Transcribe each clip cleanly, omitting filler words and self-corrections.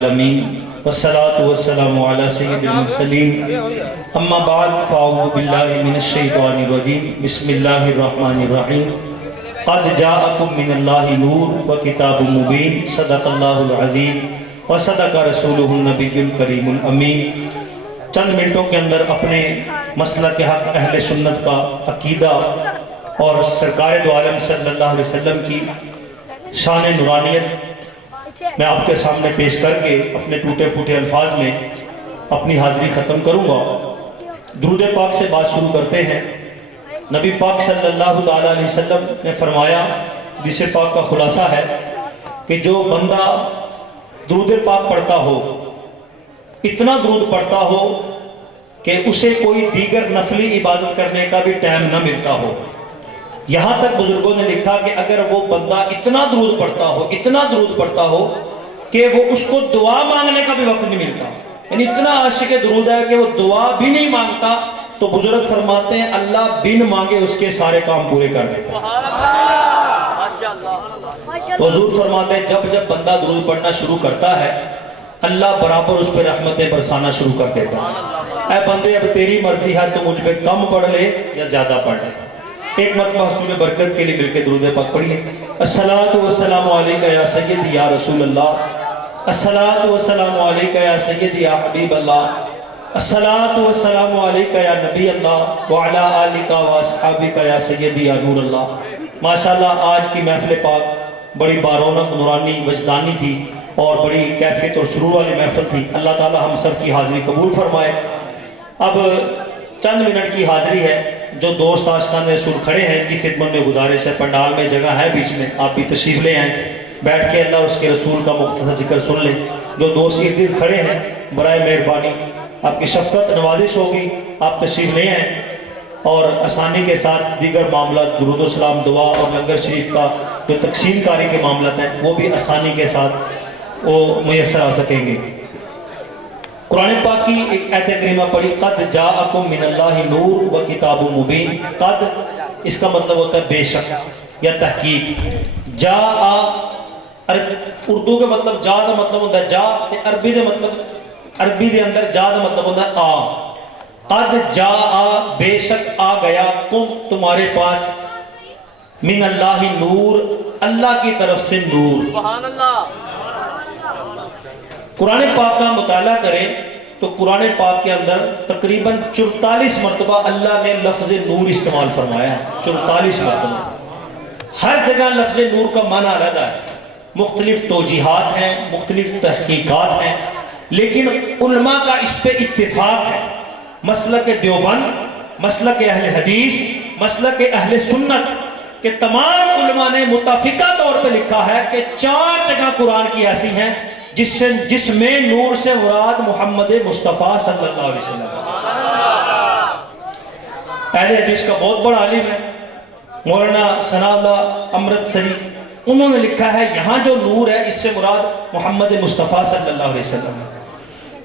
والصلاة والسلام على سید المرسلین اما بعد فاعوذ باللہ من الشیطان الرجیم بسم اللہ الرحمن الرحیم قد جاءکم من اللہ نور وکتاب مبین صدق اللہ العظیم وصدق رسولہ النبی الکریم الامین۔ چند منٹوں کے اندر اپنے مسلک حق اہل سنت کا عقیدہ اور سرکار دو عالم صلی اللہ علیہ وسلم کی شان نورانیت میں آپ کے سامنے پیش کر کے اپنے ٹوٹے پھوٹے الفاظ میں اپنی حاضری ختم کروں گا۔ درود پاک سے بات شروع کرتے ہیں۔ نبی پاک صلی اللہ علیہ وسلم نے فرمایا، حدیث پاک کا خلاصہ ہے کہ جو بندہ درود پاک پڑھتا ہو، اتنا درود پڑھتا ہو کہ اسے کوئی دیگر نفلی عبادت کرنے کا بھی ٹائم نہ ملتا ہو۔ یہاں تک بزرگوں نے لکھا کہ اگر وہ بندہ اتنا درود پڑھتا ہو کہ وہ اس کو دعا مانگنے کا بھی وقت نہیں ملتا، یعنی اتنا عاشق درود ہے کہ وہ دعا بھی نہیں مانگتا، تو بزرگ فرماتے ہیں اللہ بن مانگے اس کے سارے کام پورے کر دیتا ہے۔ تو حضور فرماتے ہیں جب بندہ درود پڑھنا شروع کرتا ہے، اللہ برابر اس پہ رحمتیں برسانا شروع کر دیتا ہے۔ اے بندے اب تیری مرضی ہے، تو مجھ پہ کم پڑھ لے یا زیادہ پڑھ لے۔ ایک مرتبہ حصول برکت کے لیے مل کے درود پاک پڑھیے۔ الصلاۃ والسلام علیکہ یا سیدی یا رسول اللہ، الصلاۃ والسلام علیکہ یا سیدی یا حبیب اللہ، الصلاۃ والسلام علیکہ یا نبی اللہ وعلا آلکہ واصحابکہ یا سیدی یا نور اللہ۔ ماشاءاللہ آج کی محفل پاک بڑی بارونق، نورانی، وجدانی تھی اور بڑی کیفیت اور سرور والی محفل تھی۔ اللہ تعالی ہم سب کی حاضری قبول فرمائے۔ اب چند منٹ کی حاضری ہے۔ جو دوست آشقان رسول کھڑے ہیں ان کی خدمت میں گزارش ہے، پنڈال میں جگہ ہے بیچ میں، آپ بھی تشریف لے آئیں، بیٹھ کے اللہ اس کے رسول کا مختصر ذکر سن لیں۔ جو دوست ارد گرد کھڑے ہیں برائے مہربانی آپ کی شفقت نوازش ہوگی، آپ تشریف لے آئیں اور آسانی کے ساتھ دیگر معاملات درود و سلام، دعا اور لنگر شریف کا جو تقسیم کاری کے معاملات ہیں وہ بھی آسانی کے ساتھ وہ میسر آ سکیں گے۔ قرآن پاک کی ایک آیت کریمہ پڑھی، قد جاءکم من اللہ نور و کتاب مبین۔ قد اس کا مطلب ہوتا ہے بے شک یا تحقیق۔ جاء اردو کے مطلب جا کا مطلب ہوتا ہے جا، عربی دے اندر جا کا مطلب ہوتا ہے آ۔ قد جاء بے شک آ گیا، کم تمہارے پاس، من اللہ نور اللہ کی طرف سے نور۔ سبحان اللہ۔ قرآن پاک کا مطالعہ کریں تو قرآن پاک کے اندر تقریباً 44 مرتبہ اللہ نے لفظ نور استعمال فرمایا ہے۔ 44 مرتبہ۔ ہر جگہ لفظ نور کا معنی علیحدہ ہے، مختلف توجیحات ہیں، مختلف تحقیقات ہیں، لیکن علماء کا اس پہ اتفاق ہے۔ مسلک دیوبند، مسلک اہل حدیث، مسلک اہل سنت کہ تمام علماء نے متفقہ طور پہ لکھا ہے کہ 4 جگہ قرآن کی ایسی ہیں جس میں نور سے مراد محمد مصطفیٰ صلی اللہ علیہ وسلم۔ اہل حدیث کا بہت بڑا عالم ہے مولانا ثناء اللہ امرتسری، انہوں نے لکھا ہے یہاں جو نور ہے اس سے مراد محمد مصطفیٰ صلی اللہ علیہ وسلم۔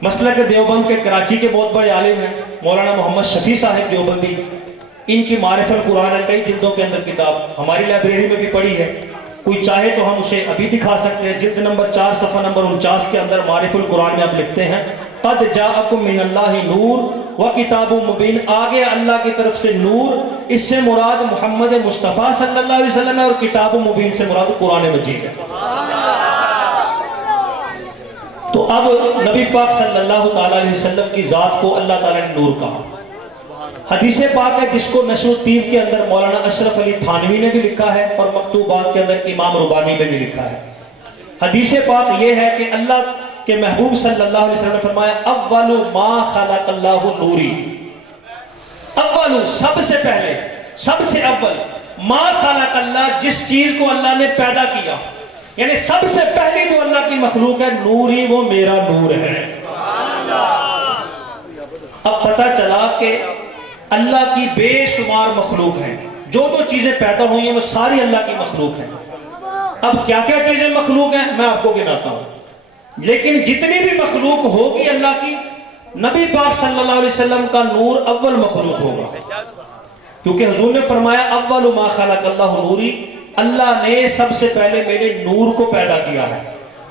مسلک دیوبند کے کراچی کے بہت بڑے عالم ہیں مولانا محمد شفیع صاحب دیوبندی، ان کی معرف القرآن ہے، کئی جلدوں کے اندر کتاب ہماری لائبریری میں بھی پڑھی ہے، کوئی چاہے تو ہم اسے ابھی دکھا سکتے ہیں۔ جلد نمبر 4 صفحہ نمبر 49 کے اندر معرف القرآن میں آپ لکھتے ہیں قد جاءکم من اللہ نور و کتاب مبین، آگے اللہ کی طرف سے نور، اس سے مراد محمد مصطفیٰ صلی اللہ علیہ وسلم ہے، اور کتاب مبین سے مراد قرآن مجید ہے۔ تو اب نبی پاک صلی اللہ علیہ وسلم کی ذات کو اللہ تعالیٰ نے نور کہا۔ حدیث پاک ہے جس کو نشر الطیب کے اندر مولانا اشرف علی تھانوی نے بھی لکھا ہے اور مکتوبات کے اندر امام ربانی نے بھی لکھا ہے۔ حدیث پاک یہ ہے کہ اللہ کے محبوب صلی اللہ علیہ وسلم نے فرمایا اول ما خلق اللہ نوری، اول سب سے پہلے، سب سے اول، ما خلق اللہ جس چیز کو اللہ نے پیدا کیا، یعنی سب سے پہلی جو اللہ کی مخلوق ہے نوری، وہ میرا نور ہے۔ اب پتہ چلا کہ اللہ کی بے شمار مخلوق ہیں، جو چیزیں پیدا ہوئی ہیں وہ ساری اللہ کی مخلوق ہیں۔ اب کیا کیا چیزیں مخلوق ہیں میں آپ کو گناتا ہوں، لیکن جتنی بھی مخلوق ہوگی اللہ کی، نبی پاک صلی اللہ علیہ وسلم کا نور اول مخلوق ہوگا، کیونکہ حضور نے فرمایا اول ما خلق اللہ نوری، اللہ نے سب سے پہلے میرے نور کو پیدا کیا ہے۔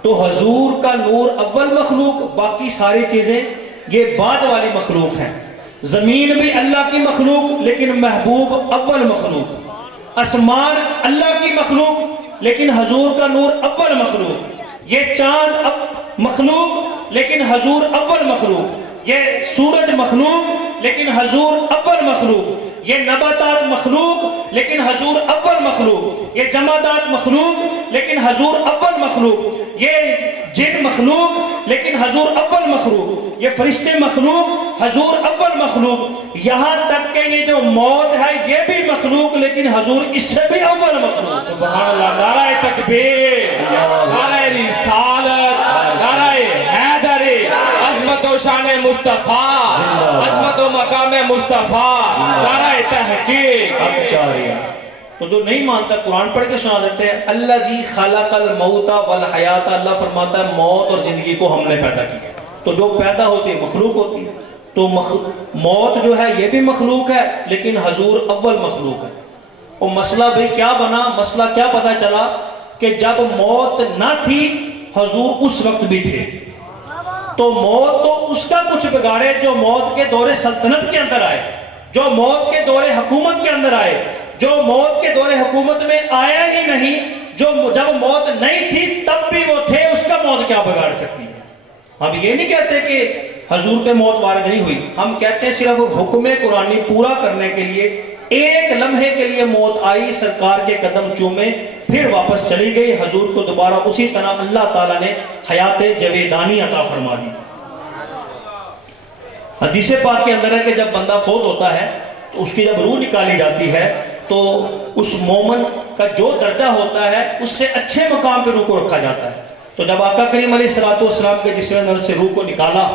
تو حضور کا نور اول مخلوق، باقی ساری چیزیں یہ بعد والی مخلوق ہیں۔ زمین بھی اللہ کی مخلوق لیکن محبوب اول مخلوق، آسمان اللہ کی مخلوق لیکن حضور کا نور اول مخلوق، یہ چاند مخلوق لیکن حضور اول مخلوق، یہ سورج مخلوق لیکن حضور اول مخلوق، یہ نباتات مخلوق لیکن حضور اول مخلوق، یہ جمادات مخلوق لیکن حضور اول مخلوق، یہ جن مخلوق لیکن حضور اول مخلوق، یہ فرشتے مخلوق حضور اول مخلوق، یہاں تک کہ یہ جو موت ہے یہ بھی مخلوق لیکن حضور اس سے بھی اول مخلوق۔ سبحان اللہ، نعرہ تکبیر، نعرہ رسالت، نعرہ حیدر، عظمت و شان مصطفیٰ، عظمت و مقام مصطفیٰ، نعرہ تحقیق۔ اب چاہ رہی ہے تو جو نہیں مانتا قرآن پڑھ کے سنا دیتے ہیں، الذی خلق الموت والحیات، اللہ فرماتا ہے موت اور زندگی کو ہم نے پیدا کیا۔ تو جو پیدا ہوتی ہے مخلوق ہوتی ہے، تو موت جو ہے یہ بھی مخلوق ہے لیکن حضور اول مخلوق ہے۔ اور مسئلہ بھئی کیا بنا؟ مسئلہ کیا پتا چلا کہ جب موت نہ تھی حضور اس وقت بھی تھے، تو موت تو اس کا کچھ بگاڑے جو موت کے دور سلطنت کے اندر آئے، جو موت کے دور حکومت کے اندر آئے، جو موت کے دور حکومت میں آیا ہی نہیں، جو جب موت نہیں تھی تب بھی وہ تھے، اس کا موت کیا بگاڑ سکتی ہے؟ ہم یہ نہیں کہتے کہ حضور پہ موت وارد نہیں ہوئی، ہم کہتے ہیں صرف حکم قرآنی پورا کرنے کے لیے ایک لمحے کے لیے موت آئی، سرکار کے قدم چومے، پھر واپس چلی گئی، حضور کو دوبارہ اسی طرح اللہ تعالیٰ نے حیات جاودانی عطا فرما دی۔ حدیث پاک کے اندر ہے کہ جب بندہ فوت ہوتا ہے تو اس کی جب روح نکالی جاتی ہے تو اس مومن کا جو درجہ ہوتا ہے اس سے اچھے مقام پہ روح کو رکھا جاتا ہے۔ تو جب آقا کریم علیہ السلام کے جسم اندر سے روح کو نکالا،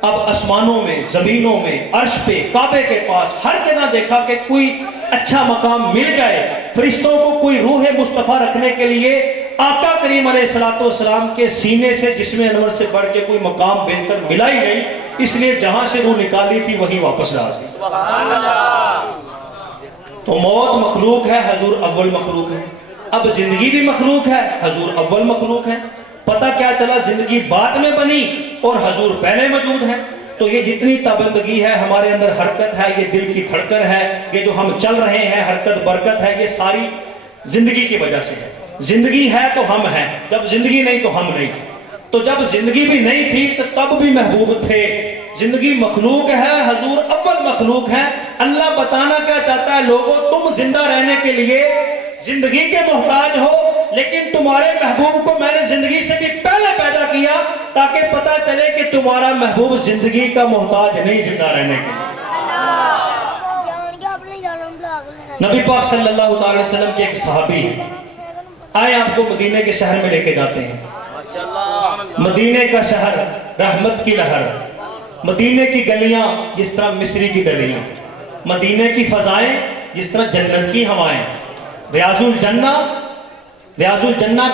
اب آسمانوں میں، زمینوں میں، عرش پہ، کعبے کے پاس ہر جگہ دیکھا کہ کوئی اچھا مقام مل جائے، فرشتوں کو کوئی روح مصطفیٰ رکھنے کے لیے آقا کریم علیہ السلام کے سینے سے جسم انور سے بڑھ کے کوئی مقام بہتر ملا ہی نہیں، اس لیے جہاں سے روح نکالی تھی وہیں واپس ڈال دی۔ تو موت مخلوق ہے، حضور اول مخلوق ہے۔ اب زندگی بھی مخلوق ہے، حضور اول مخلوق ہے۔ پتہ کیا چلا؟ زندگی بعد میں بنی اور حضور پہلے موجود ہے۔ تو یہ جتنی تابندگی ہے، ہمارے اندر حرکت ہے، یہ دل کی دھڑکن ہے، یہ جو ہم چل رہے ہیں، حرکت برکت ہے، یہ ساری زندگی کی وجہ سے ہے۔ زندگی ہے تو ہم ہیں، جب زندگی نہیں تو ہم نہیں۔ تو جب زندگی بھی نہیں تھی تو تب بھی محبوب تھے۔ زندگی مخلوق ہے، حضور اول مخلوق ہے۔ اللہ بتانا کیا چاہتا ہے؟ لوگوں تم زندہ رہنے کے لیے زندگی کے محتاج ہو، لیکن تمہارے محبوب کو میں نے زندگی سے بھی پہلے پیدا کیا تاکہ پتا چلے کہ تمہارا محبوب زندگی کا محتاج نہیں زندہ رہنے کے لیے۔ نبی پاک صلی اللہ علیہ وسلم کے ایک صحابی ہیں، آئے آپ کو مدینے کے شہر میں لے کے جاتے ہیں۔ مدینے کا شہر رحمت کی لہر، مدینے کی گلیاں جس طرح مصری کی گلیاں، مدینے کی فضائیں جس طرح جنت کی ہوائیں، ریاض الجنہ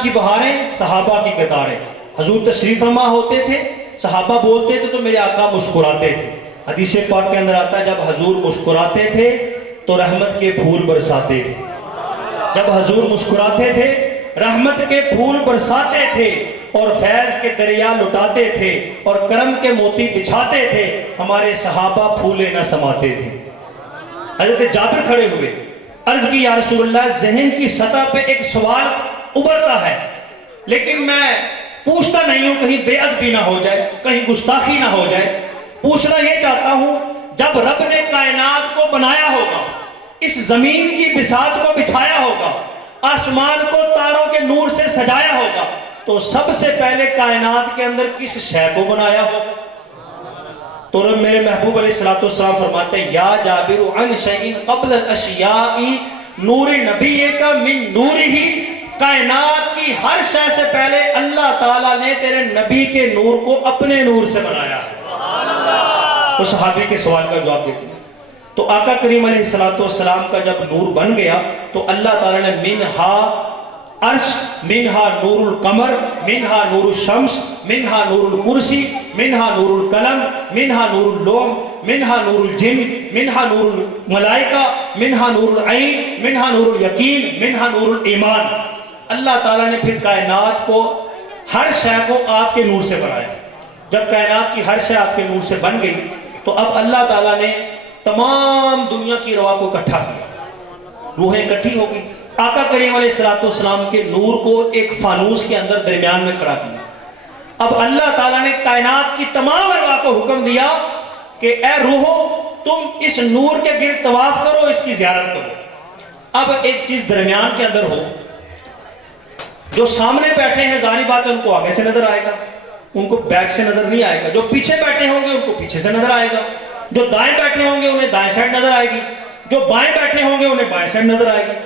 کی بہاریں، صحابہ کی قطاریں۔ حضور تشریف فرما ہوتے تھے، صحابہ بولتے تھے تو میرے آقا مسکراتے تھے۔ حدیث پاک کے اندر آتا ہے جب حضور مسکراتے تھے تو رحمت کے پھول برساتے تھے۔ جب حضور مسکراتے تھے رحمت کے پھول برساتے تھے اور فیض کے دریا لٹاتے تھے اور کرم کے موتی بچھاتے تھے، ہمارے صحابہ پھولے نہ سماتے تھے۔ حضرت جابر کھڑے ہوئے، عرض کی یا رسول اللہ، ذہن کی سطح پہ ایک سوال ابھرتا ہے لیکن میں پوچھتا نہیں ہوں کہیں بے ادبی نہ ہو جائے، کہیں گستاخی نہ ہو جائے۔ پوچھنا یہ چاہتا ہوں، جب رب نے کائنات کو بنایا ہوگا، اس زمین کی بساط کو بچھایا ہوگا، آسمان کو تاروں کے نور سے سجایا ہوگا، تو سب سے پہلے کائنات کے اندر کس شے کو بنایا ہوگا؟ تو میرے محبوب علیہ السلام فرماتے ہیں یا جابر عن شیء قبل الاشیاء نور نبی کا من نور ہی، کائنات کی ہر شے سے پہلے اللہ تعالیٰ نے تیرے نبی کے نور کو اپنے نور سے بنایا ہے۔ تو صحابی کے سوال کا جواب دیتے ہیں۔ تو آقا کریم علیہ السلام کا جب نور بن گیا تو اللہ تعالیٰ نے منہا عرش، منہا نور القمر، منہا نور الشمس، منہا نور الکرسی، منہا نور القلم، منہا نور اللوح، منہا نور الجن، منہا نور الملائکہ، منہا نور العین، منہا نور الیقین، منہا نور الایمان۔ اللہ تعالیٰ نے پھر کائنات کو ہر شے کو آپ کے نور سے بنایا. جب کائنات کی ہر شے آپ کے نور سے بن گئی تو اب اللہ تعالیٰ نے تمام دنیا کی روا کو اکٹھا کیا, روحیں اکٹھی ہو گئی. آقا کریم علیہ السلام کے نور کو ایک فانوس کے اندر درمیان میں کھڑا کیا. اب اللہ تعالیٰ نے کائنات کی تمام ارواح کو حکم دیا کہ اے روحو تم اس نور کے گرد طواف کرو, اس کی زیارت کرو. اب ایک چیز درمیان کے اندر ہو, جو سامنے بیٹھے ہیں ظاہری بات ہے ان کو آگے سے نظر آئے گا, ان کو بیک سے نظر نہیں آئے گا. جو پیچھے بیٹھے ہوں گے ان کو پیچھے سے نظر آئے گا. جو دائیں بیٹھے ہوں گے انہیں دائیں سائڈ نظر آئے گی. جو بائیں بیٹھے ہوں گے انہیں بائیں سائڈ نظر آئے گی.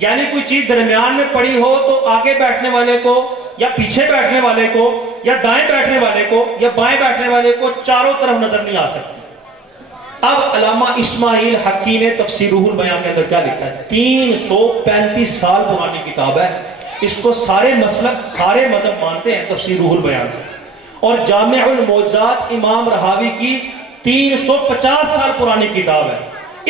یعنی کوئی چیز درمیان میں پڑی ہو تو آگے بیٹھنے والے کو یا پیچھے بیٹھنے والے کو یا دائیں بیٹھنے والے کو یا بائیں بیٹھنے والے کو چاروں طرف نظر نہیں آ سکتی. اب علامہ اسماعیل حقی نے تفسیر روح البیان کے اندر کیا لکھا ہے, 335 سال پرانی کتاب ہے. اس کو سارے مسلک سارے مذہب مانتے ہیں, تفسیر روح البیان. اور جامع المعجزات امام رہاوی کی 350 سال پرانی کتاب ہے,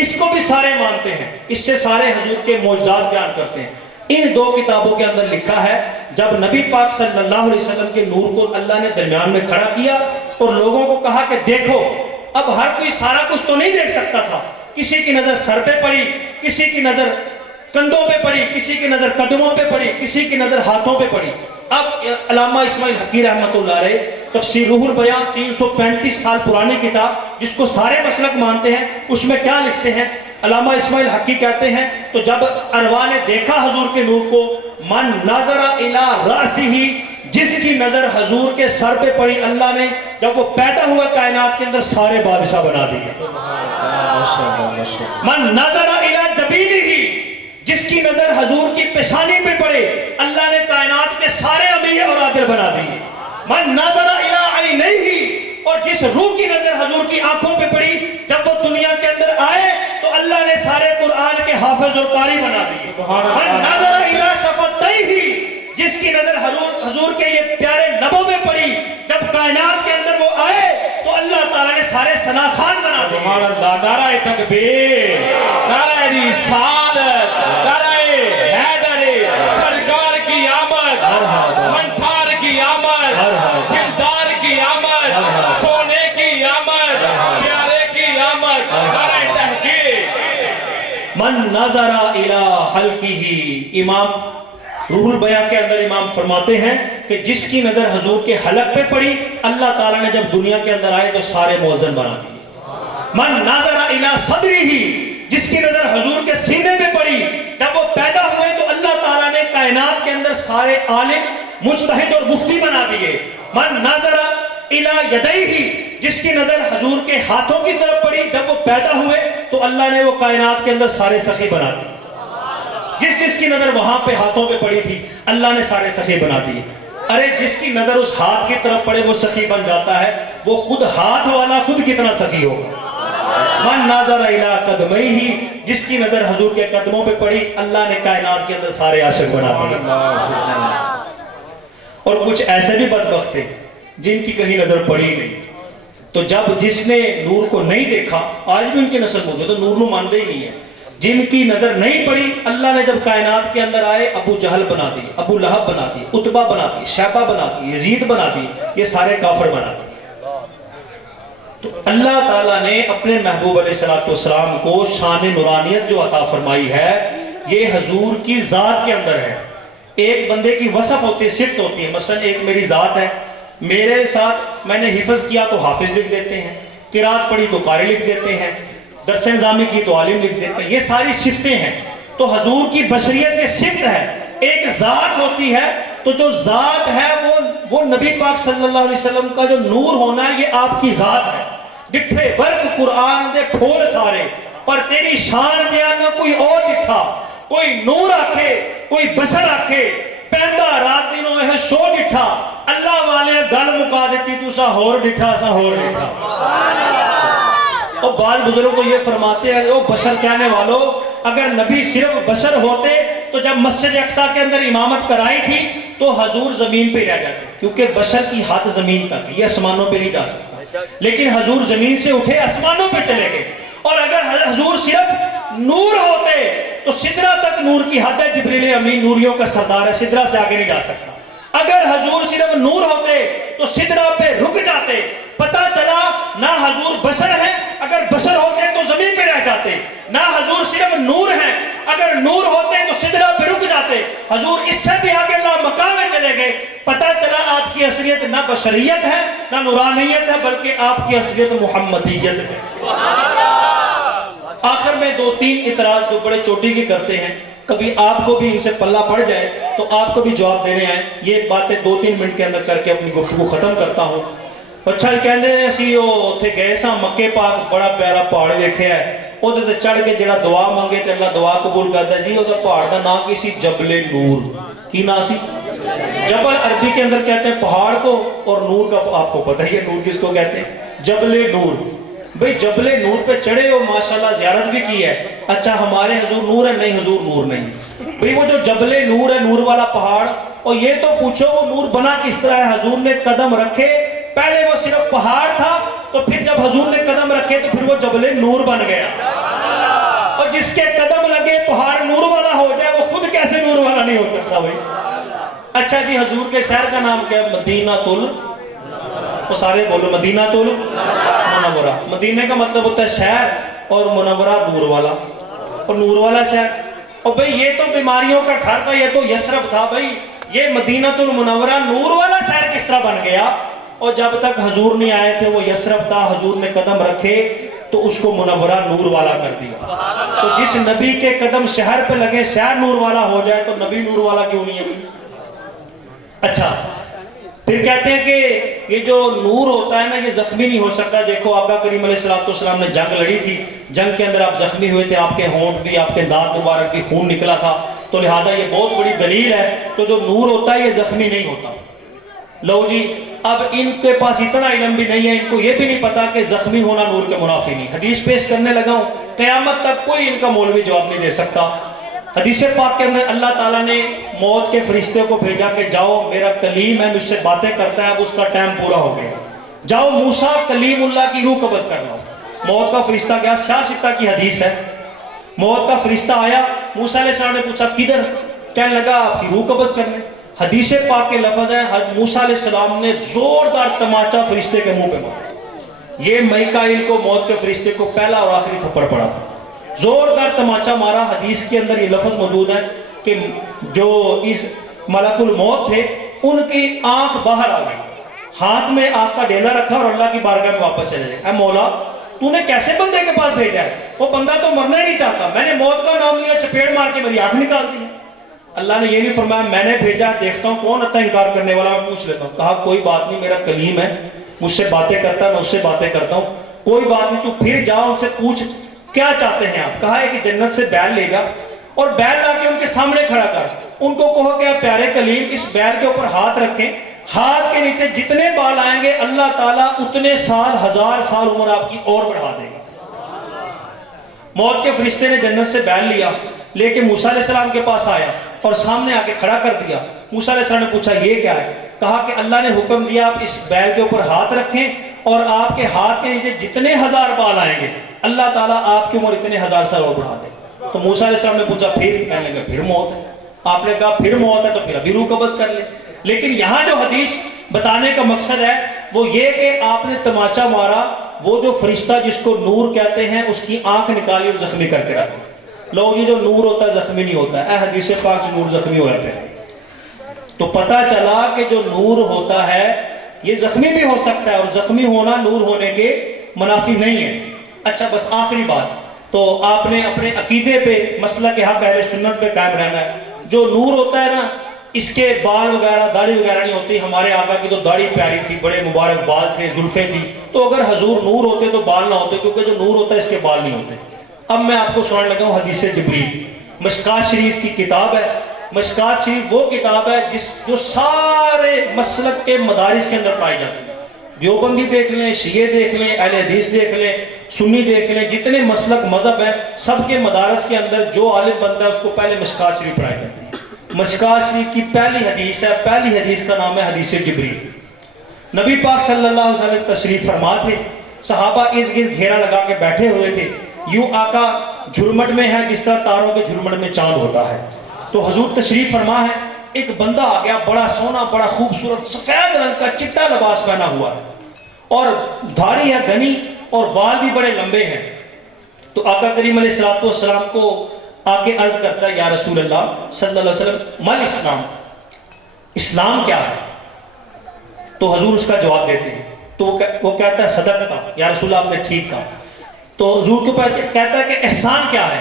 اس کو بھی سارے مانتے ہیں. اس سے سارے حضور کے معجزات بیان کرتے ہیں. ان دو کتابوں کے اندر لکھا ہے جب نبی پاک صلی اللہ علیہ وسلم کے نور کو اللہ نے درمیان میں کھڑا کیا اور لوگوں کو کہا کہ دیکھو, اب ہر کوئی سارا کچھ تو نہیں دیکھ سکتا تھا. کسی کی نظر سر پہ پڑی, کسی کی نظر کندھوں پہ پڑی, کسی کی نظر قدموں پہ پڑی, کسی کی نظر ہاتھوں پہ پڑی. اب علامہ اسماعیل حقی رحمۃ اللہ علیہ تفسیر روح البیان 335 سال پرانی کتاب جس کو سارے مسلک مانتے ہیں, اس میں کیا لکھتے ہیں علامہ اسماعیل حقی کہتے ہیں تو جب ارواح نے دیکھا حضور کے نور کو, من نظر الی رأسہ, جس کی نظر حضور کے سر پہ پڑی اللہ نے جب وہ پیدا ہوا کائنات کے اندر سارے بادشاہ بنا دیے. من نظر الی جبینہ, جس کی نظر حضور کی پیشانی پہ پڑے اللہ نے کائنات کے سارے امیر اور عادل بنا دیے. من نظر الی عینیہ, اور جس روح کی نظر حضور کی آنکھوں پہ پڑی جب وہ دنیا کے اندر آئے تو اللہ نے سارے قرآن کے حافظ اور قاری بنا دیے. من نظر الی شفتیہ, جس کی نظر حضور کے یہ پیارے لبوں میں پڑی جب کائنات کے اندر وہ آئے تو اللہ تعالیٰ نے سارے ثنا خان بنا دیے. سبحان اللہ, نعرہ تکبیر, نعرہ رسالت, نعرہ حیدر, سرکار کی آمد, منٹھار کی آمد, دلدار کی آمد, سونے کی آمد, پیارے کی آمد, نعرہ تحقیق. من نظر الی حلقہ, امام روح البیان کے اندر امام فرماتے ہیں کہ جس کی نظر حضور کے حلق پہ پڑی اللہ تعالیٰ نے جب دنیا کے اندر آئے تو سارے موزن بنا دیے. من نظر الی صدرہ, جس کی نظر حضور کے سینے پہ پڑی جب وہ پیدا ہوئے تو اللہ تعالیٰ نے کائنات کے اندر سارے عالم, مجتہد اور مفتی بنا دیے. من نظر الی یدیہ, جس کی نظر حضور کے ہاتھوں کی طرف پڑی جب وہ پیدا ہوئے تو اللہ نے وہ کائنات کے اندر سارے سخی بنا دیے. جس کی نظر وہاں پہ ہاتھوں پہ پڑی تھی اللہ نے سارے سخی بنا دیے. ارے جس کی نظر اس ہاتھ کی طرف پڑے وہ سخی بن جاتا ہے, وہ خود ہاتھ والا خود کتنا سخی ہوگا. من نظر الی قدمیہ, جس کی نظر حضور کے قدموں پہ پڑی اللہ نے کائنات کے اندر سارے عاشق بنا دیے. اور کچھ ایسے بھی بدبخت تھے جن کی کہیں نظر پڑی نہیں, تو جب جس نے نور کو نہیں دیکھا, آج بھی ان کی نسل موجود تو نور نو مانتے ہی نہیں ہے, جن کی نظر نہیں پڑی اللہ نے جب کائنات کے اندر آئے ابو جہل بنا دی, ابو لہب بنا دی, عتبہ بنا دی, شیبہ بنا دی, یزید بنا دی, یہ سارے کافر بنا دی. تو اللہ تعالیٰ نے اپنے محبوب علیہ السلام کو شان نورانیت جو عطا فرمائی ہے یہ حضور کی ذات کے اندر ہے. ایک بندے کی وصف ہوتی ہے, صفت ہوتی ہے. مثلا ایک میری ذات ہے, میرے ساتھ میں نے حفظ کیا تو حافظ لکھ دیتے ہیں, قرات پڑھی تو قاری لکھ دیتے ہیں, درس نظامی کی تو عالم لکھ دیتے ہیں. یہ ساری صفتیں ہیں. تو حضور کی بشریت یہ صفت ہے, ایک ذات ہوتی ہے. تو جو ذات ہے وہ نبی پاک صلی اللہ علیہ وسلم کا جو نور ہونا ہے یہ آپ کی ذات ہے. ڈٹھے ورک قرآن دے پھول سارے پر تیری شان دیا نہ کوئی اور ڈٹھا. کوئی نور آکھے کوئی بشر آکھے, پہندا رات دنوں ہے شو ڈٹھا. اللہ والے گل مکا دیتی تو سا ہور ڈٹھا سا ہور ڈٹھا. اور بعض بزرگوں کو یہ فرماتے ہیں او بشر کہنے والوں, اگر نبی صرف بشر ہوتے تو جب مسجد اقصی کے اندر امامت کرائی تھی تو حضور زمین پہ رہ جاتے, کیونکہ بشر کی حد زمین تک, یہ آسمانوں پہ نہیں جا سکتا. لیکن حضور زمین سے اٹھے آسمانوں پہ چلے گئے. اور اگر حضور صرف نور ہوتے تو سدرہ تک نور کی حد ہے. جبریل امین نوریوں کا سردار ہے, سدرہ سے آگے نہیں جا سکتا. اگر حضور صرف نور ہوتے تو سدرہ پہ رک جاتے، پتہ چلا نہ حضور بشر ہیں، اگر بشر ہوتے تو زمین پہ رہ جاتے، نہ حضور صرف نور ہیں، اگر نور ہوتے تو سدرہ پہ رک جاتے، حضور اس سے بھی آگے اللہ مقام میں چلے گئے، پتہ چلا آپ کی اصلیت نہ بشریت ہے نہ نورانیت ہے، بلکہ آپ کی اصلیت محمدیت ہے۔ آخر میں 2-3 اعتراض جو بڑے چوٹی کے کرتے ہیں، کبھی آپ کو بھی ان سے پلہ پڑ جائے تو آپ کو بھی جواب دینے آئیں، یہ باتیں 2-3 منٹ کے اندر کر کے اپنی گفتگو ختم کرتا ہوں۔ اچھا کہندے ہیں اسی اوتھے گئے ساں مکے پاک، بڑا پیارا پہاڑ ویکھیا ہے، اودے تے چڑھ کے جڑا دعا منگے تے اللہ دعا قبول کردا ہے۔ جی اودا پہاڑ دا نام کی سی؟ جبل نور۔ کی نام سی؟ جبل عربی کے اندر کہتے ہیں پہاڑ کو، اور نور کا آپ کو پتہ ہی ہے نور کس کو کہتے ہیں، جبل نور۔ بھئی جبل نور پہ چڑھے ہو، ماشاءاللہ زیارت بھی کی ہے، اچھا ہمارے حضور نور ہے؟ نہیں، حضور نور نہیں۔ بھئی وہ جو جبل نور ہے، نور والا پہاڑ، اور یہ تو پوچھو وہ نور بنا کس طرح ہے؟ حضور نے قدم رکھے، پہلے وہ صرف پہاڑ تھا، تو پھر جب حضور نے قدم رکھے تو پھر وہ جبل نور بن گیا۔ اور جس کے قدم لگے پہاڑ نور والا ہو جائے، وہ خود کیسے نور والا نہیں ہو سکتا بھئی؟ اچھا جی حضور کے شہر کا نام کیا ہے؟ مدینہ وہ سارے بولو مدینہ منورہ۔ مدینہ کا مطلب ہوتا ہے شہر، اور منورہ نور والا، اور نور والا شہر۔ اور بھئی یہ تو بیماریوں کا گھر تھا، یہ تو یثرب تھا، بھئی یہ مدینہ المنورہ نور والا شہر کس طرح بن گیا؟ اور جب تک حضور نہیں آئے تھے وہ یثرب تھا، حضور نے قدم رکھے تو اس کو منورہ نور والا کر دیا۔ تو جس نبی کے قدم شہر پہ لگے شہر نور والا ہو جائے تو نبی نور والا کیوں نہیں ہے؟ اچھا پھر کہتے ہیں کہ یہ جو نور ہوتا ہے نا یہ زخمی نہیں ہو سکتا۔ دیکھو آقا کریم علیہ السلام نے جنگ لڑی تھی، جنگ کے اندر آپ زخمی ہوئے تھے، آپ کے ہونٹ بھی، آپ کے دانت مبارک بھی خون نکلا تھا، تو لہذا یہ بہت بڑی دلیل ہے۔ تو جو نور ہوتا ہے یہ زخمی نہیں ہوتا۔ لو جی اب ان کے پاس اتنا علم بھی نہیں ہے، ان کو یہ بھی نہیں پتا کہ زخمی ہونا نور کے منافی نہیں۔ حدیث پیش کرنے لگا ہوں، قیامت تک کوئی ان کا مولوی جواب نہیں دے سکتا۔ حدیث پاک کے اندر اللہ تعالیٰ نے موت کے فرشتے کو بھیجا کہ جاؤ میرا کلیم ہے مجھ سے باتیں کرتا ہے، اب اس کا ٹائم پورا ہو گیا، جاؤ موسیٰ کلیم اللہ کی روح قبض کر لو۔ موت کا فرشتہ گیا، سیاستہ کی حدیث ہے، موت کا فرشتہ آیا، موسیٰ علیہ السلام نے پوچھا کدھر؟ کہنے لگا آپ کی روح قبض کرنے۔ حدیث پاک کے لفظ ہے موسیٰ علیہ السلام نے زوردار تماچا فرشتے کے منہ پہ مارا۔ یہ میکائیل کو موت کے فرشتے کو پہلا اور آخری تھپڑ پڑا تھا، زوردار تماچا مارا۔ حدیث کے اندر یہ لفظ موجود ہے کہ جو اس ملک الموت تھے ان کی آنکھ باہر آ گئی، ہاتھ میں آنکھ کا ڈیلا رکھا اور اللہ کی بارگاہ میں واپس چلے گئے۔ اے مولا تو نے کیسے بندے کے پاس بھیجا ہے؟ وہ بندہ تو مرنا ہی نہیں چاہتا، میں نے موت کا نام لیا، چپیڑ مار کے میری آنکھ نکال دی۔ اللہ نے یہ نہیں فرمایا میں نے بھیجا، دیکھتا ہوں کون آتا ہے انکار کرنے والا، میں پوچھ لیتا ہوں۔ کہا کوئی بات نہیں، میرا کلیم ہے، مجھ سے باتیں کرتا ہے، میں اس سے باتیں کرتا ہوں، کوئی بات نہیں، تو پھر جاؤ ان سے پوچھ کیا چاہتے ہیں آپ؟ کہا ہے کہ جنت سے بیل لے گا اور بیل لا کے ان کے سامنے کھڑا کر، ان کو کہو کہ پیارے کلیم اس بیل کے اوپر ہاتھ رکھیں، ہاتھ کے نیچے جتنے بال آئیں گے اللہ تعالیٰ اتنے سال، 1000 سال عمر آپ کی اور بڑھا دے گا۔ موت کے فرشتے نے جنت سے بیل لیا، لے کے موسیٰ علیہ السلام کے پاس آیا اور سامنے آ کے کھڑا کر دیا۔ موسیٰ علیہ السلام نے پوچھا یہ کیا ہے؟ کہا کہ اللہ نے حکم دیا آپ اس بیل کے اوپر ہاتھ رکھیں اور آپ کے ہاتھ کے نیچے جتنے 1000 بال آئیں گے اللہ تعالیٰ آپ کی عمر اتنے 1000 سال اور بڑھا دے گا۔ تو موسیٰ علیہ السلام نے پوچھا پھر؟ کہنے لگا پھر موت ہے۔ آپ نے کہا پھر موت ہے تو پھر ابھی روح قبض کر لے۔ لیکن یہاں جو حدیث بتانے کا مقصد ہے وہ یہ کہ آپ نے تماچا مارا، وہ جو فرشتہ جس کو نور کہتے ہیں اس کی آنکھ نکالی اور زخمی کر کے رکھ دی۔ لوگ یہ جو نور ہوتا ہے زخمی نہیں ہوتا ہے، اے حدیث پاک جو نور زخمی ہوا پہ، تو پتہ چلا کہ جو نور ہوتا ہے یہ زخمی بھی ہو سکتا ہے، اور زخمی ہونا نور ہونے کے منافی نہیں ہے۔ اچھا بس آخری بات، تو آپ نے اپنے عقیدے پہ مسلک حق اہل سنت پہ قائم رہنا ہے۔ جو نور ہوتا ہے نا اس کے بال وغیرہ داڑھی وغیرہ نہیں ہوتی، ہمارے آقا کی تو داڑھی پیاری تھی، بڑے مبارک بال تھے، زلفیں تھی، تو اگر حضور نور ہوتے تو بال نہ ہوتے، کیونکہ جو نور ہوتا ہے اس کے بال نہیں ہوتے۔ اب میں آپ کو سنانے لگا ہوں حدیث جبریل، مشکات شریف کی کتاب ہے۔ مشکات شریف وہ کتاب ہے جو سارے مسلک کے مدارس کے اندر پائی جاتی ہے۔ دیوبندی دیکھ لیں، شیعہ دیکھ لیں، اہل حدیث دیکھ لیں، سنی دیکھ لیں، جتنے مسلک مذہب ہیں سب کے مدارس کے اندر جو عالم بنتا ہے اس کو پہلے مشکات شریف پڑھائی جاتی ہے۔ مشکات شریف کی پہلی حدیث ہے، پہلی حدیث کا نام ہے حدیث جبریل۔ نبی پاک صلی اللہ علیہ وسلم تشریف فرما تھے، صحابہ ارد گرد گھیرا لگا کے بیٹھے ہوئے تھے، یوں آقا جھرمٹ میں ہے جس طرح تاروں کے جھرمٹ میں چاند ہوتا ہے۔ تو حضور تشریف فرما ہے، ایک بندہ آ گیا، بڑا سونا، بڑا خوبصورت، سفید رنگ کا چٹا لباس پہنا ہوا ہے، اور داڑھی ہے گھنی، اور بال بھی بڑے لمبے ہیں۔ تو آقا کریم علیہ السلام کو آ کے عرض کرتا ہے، یا رسول اللہ صلی اللہ علیہ وسلم، مل اسلام، اسلام کیا ہے؟ تو حضور اس کا جواب دیتے ہیں، تو وہ کہتا ہے صدقتا، یا رسول اللہ آپ نے ٹھیک کہا۔ تو حضور کو کہتا ہے کہ احسان کیا ہے؟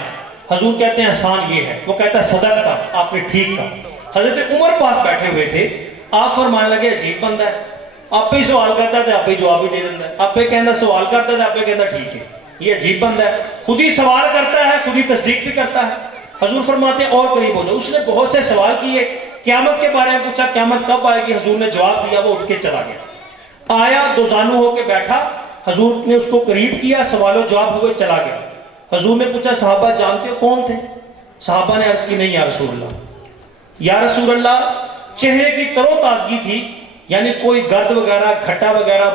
حضور کہتے ہیں احسان یہ ہے۔ وہ کہتا ہے صدقتا، آپ نے ٹھیک کہا۔ حضرت عمر پاس بیٹھے ہوئے تھے، آپ فرمانے لگے عجیب بندہ ہے، آپ پہ ہی سوال کرتا تھا، آپ پہ جواب بھی دے دیتا ہے، آپ پہ کہنا سوال کرتا تھا، آپ پہ کہتا ٹھیک ہے، یہ عجیب بندہ ہے، خود ہی سوال کرتا ہے، خود ہی تصدیق بھی کرتا ہے۔ حضور فرماتے ہیں اور قریب ہو جاؤ۔ اس نے بہت سے سوال کیے، قیامت کے بارے میں پوچھا، قیامت کب آئے گی؟ حضور نے جواب دیا، وہ اٹھ کے چلا گیا۔ آیا، دو زانو ہو کے بیٹھا، حضور نے اس کو قریب کیا، سوال و جواب ہوئے، چلا گیا۔ حضور نے پوچھا صحابہ جانتے ہو کون تھے؟ صحابہ نے عرض کی نہیں یا رسول اللہ۔ یا رسول اللہ، چہرے کی تر و تازگی تھی، یعنی کوئی گرد وغیرہ، گھٹا وغیرہ،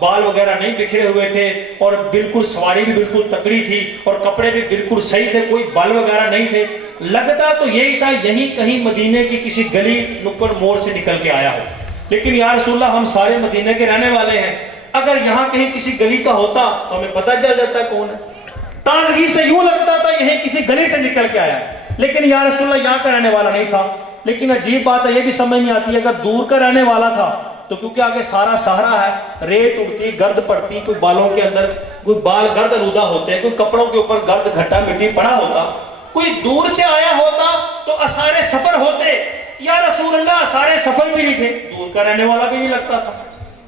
بال وغیرہ نہیں بکھرے ہوئے تھے، اور بالکل سواری بھی بالکل تکڑی تھی، اور کپڑے بھی بالکل صحیح تھے، کوئی بال وغیرہ نہیں تھے۔ لگتا تو یہی تھا یہیں کہیں مدینے کی کسی گلی نکڑ موڑ سے نکل کے آیا ہو، لیکن یا رسول اللہ ہم سارے مدینے کے رہنے والے ہیں، اگر یہاں کہیں کسی گلی کا ہوتا تو ہمیں پتہ چل جاتا کون ہے۔ تازگی سے یوں لگتا تھا یہیں کسی گلی سے نکل کے آیا، لیکن یا رسول اللہ یہاں کا رہنے والا نہیں تھا۔ لیکن عجیب بات ہے، یہ بھی سمجھ نہیں آتی، اگر دور کا رہنے والا تھا تو کیونکہ آگے سارا صحرا ہے، ریت اڑتی، گرد پڑتی، کوئی بالوں کے اندر کوئی بال گرد آلودہ ہوتے ہیں، کوئی کپڑوں کے اوپر گرد گھٹا مٹی پڑا ہوتا، کوئی دور سے آیا ہوتا تو آثار سفر ہوتے۔ یا رسول اللہ آثار سفر بھی نہیں تھے، دور کا رہنے والا بھی نہیں لگتا تھا،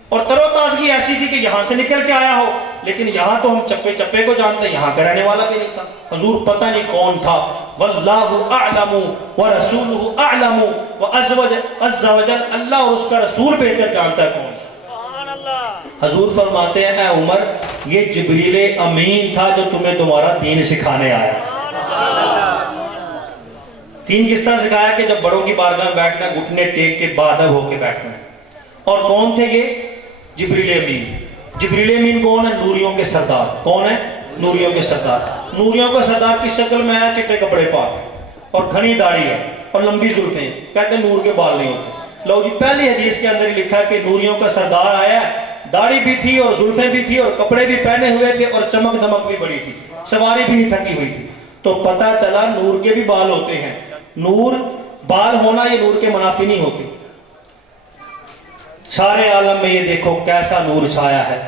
اور تر و تازگی ایسی تھی کہ یہاں سے نکل کے آیا ہو، لیکن یہاں تو ہم چپے چپے کو جانتے ہیں، یہاں کا رہنے والا بھی نہیں تھا۔ حضور پتہ نہیں کون تھا، واللہ اعلم ورسولہ اعلم وعز وجل، اللہ اور اس کا رسول بہتر جانتا ہے کون۔ حضور فرماتے ہیں اے عمر، یہ جبریل امین تھا جو تمہیں تمہارا دین سکھانے آیا۔ دین کس طرح سکھایا؟ کہ جب بڑوں کی بارگاہ میں بیٹھنا، گھٹنے ٹیک کے بادب ہو کے بیٹھنا۔ اور کون تھے یہ؟ جبریل امین۔ جبریل امین کون ہے؟ نوریوں کے سردار۔ کون ہے؟ نوریوں کے سردار۔ نوریوں کا سردار کس شکل میں آیا؟ چٹے کپڑے پا کے، اور گھنی داڑھی ہے، اور لمبی زلفیں، کہتے ہیں نور کے بال نہیں ہوتے۔ لو جی، پہلی حدیث کے اندر ہی لکھا ہے کہ نوریوں کا سردار آیا ہے، داڑھی بھی تھی اور زلفیں بھی تھی اور کپڑے بھی پہنے ہوئے تھے اور چمک دمک بھی بڑی تھی، سواری بھی نہیں تھکی ہوئی تھی۔ تو پتہ چلا نور کے بھی بال ہوتے ہیں۔ نور بال ہونا یہ نور کے منافی نہیں ہوتے۔ سارے عالم میں یہ دیکھو کیسا نور چھایا ہے،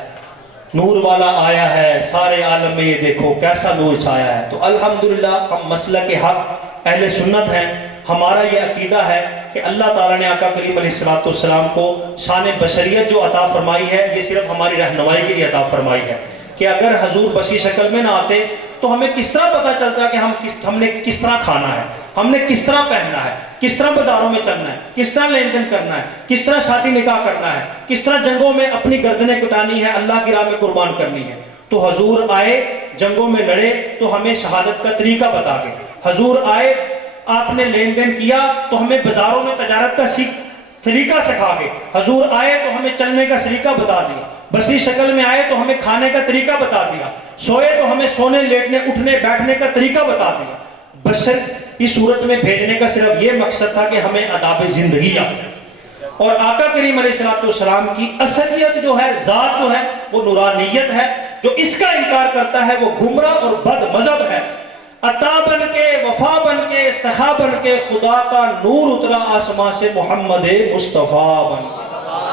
نور والا آیا ہے، سارے عالم میں یہ دیکھو کیسا نور چھایا ہے۔ تو الحمدللہ ہم مسلک حق اہل سنت ہیں، ہمارا یہ عقیدہ ہے کہ اللہ تعالیٰ نے آقا کریم علیہ السلام کو شان بشریت جو عطا فرمائی ہے، یہ صرف ہماری رہنمائی کے لیے عطا فرمائی ہے، کہ اگر حضور بشری شکل میں نہ آتے تو ہمیں کس طرح پتہ چلتا کہ ہم نے کس طرح کھانا ہے، ہم نے کس طرح پہننا ہے، کس طرح بازاروں میں چلنا ہے، کس طرح لین دین کرنا ہے، کس طرح شادی نکاح کرنا ہے، کس طرح جنگوں میں اپنی گردنیں کٹانی ہے، اللہ کی راہ میں قربان کرنی ہے۔ تو حضور آئے، جنگوں میں لڑے تو ہمیں شہادت کا طریقہ بتا گئے۔ حضور آئے، آپ نے لین دین کیا تو ہمیں بازاروں میں تجارت کا طریقہ سکھا گئے۔ حضور آئے تو ہمیں چلنے کا سلیقہ بتا دیا۔ بصری شکل میں آئے تو ہمیں کھانے کا طریقہ بتا دیا۔ سوئے تو ہمیں سونے، لیٹنے، اٹھنے، بیٹھنے کا طریقہ بتا دیا۔ بشر کی صورت میں بھیجنے کا صرف یہ مقصد تھا کہ ہمیں آداب زندگی آئے۔ اور آقا کریم علیہ السلام کی اصلیت جو ہے، ذات جو ہے، وہ نورانیت ہے۔ جو اس کا انکار کرتا ہے وہ گمراہ اور بد مذہب ہے۔ عطا بن کے، وفا بن کے، سخا بن کے خدا کا نور اترا آسمان سے، محمد مصطفیٰ بن کے۔